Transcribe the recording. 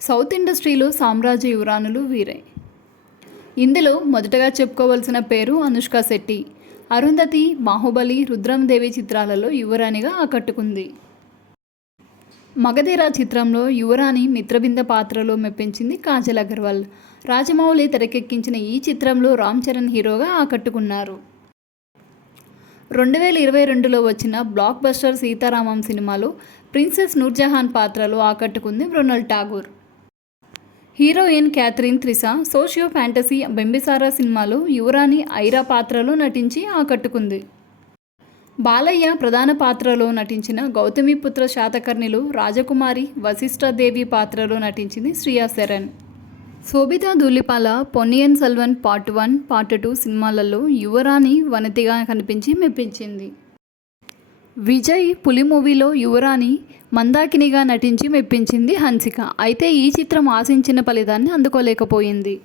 South ఇండస్ట్రీలో సామ్రాజ్య యువరాణులు వీరే. ఇందులో మొదటగా చెప్పుకోవలసిన పేరు అనుష్క శెట్టి. అరుంధతి బాహుబలి రుద్రందేవి చిత్రాలలో యువరాణిగా ఆకట్టుకుంది. మగధీర చిత్రంలో యువరాణి మిత్రబింద పాత్రలో మెప్పించింది కాజల్ అగర్వాల్. రాజమౌళి తెరకెక్కించిన ఈ చిత్రంలో రామ్ చరణ్ హీరోగా ఆకట్టుకున్నారు. రెండు వేల ఇరవై రెండులో వచ్చిన బ్లాక్ బస్టర్ సీతారామం సినిమాలో ప్రిన్సెస్ నూర్జహాన్ పాత్రలో ఆకట్టుకుంది Mrunal Thakur. Heroine Catherine Tresa socio fantasy Bimbisara సినిమాలో యువరాణి ఐరా పాత్రలో నటించి ఆకట్టుకుంది. బాలయ్య ప్రధాన పాత్రలో నటించిన గౌతమిపుత్ర శాతకర్ణిలో రాజకుమారి వశిష్ఠదేవి పాత్రలో నటించింది Shriya Saran. Sobhita Dhulipala Ponniyin Selvan part one part two సినిమాలలో యువరాణి వనతిగా కనిపించి మెప్పించింది. విజయ్ పులి మూవీలో యువరాణి మందాకినిగా నటించి మెప్పించింది హన్సిక. అయితే ఈ చిత్రం ఆశించిన ఫలితాన్ని అందుకోలేకపోయింది.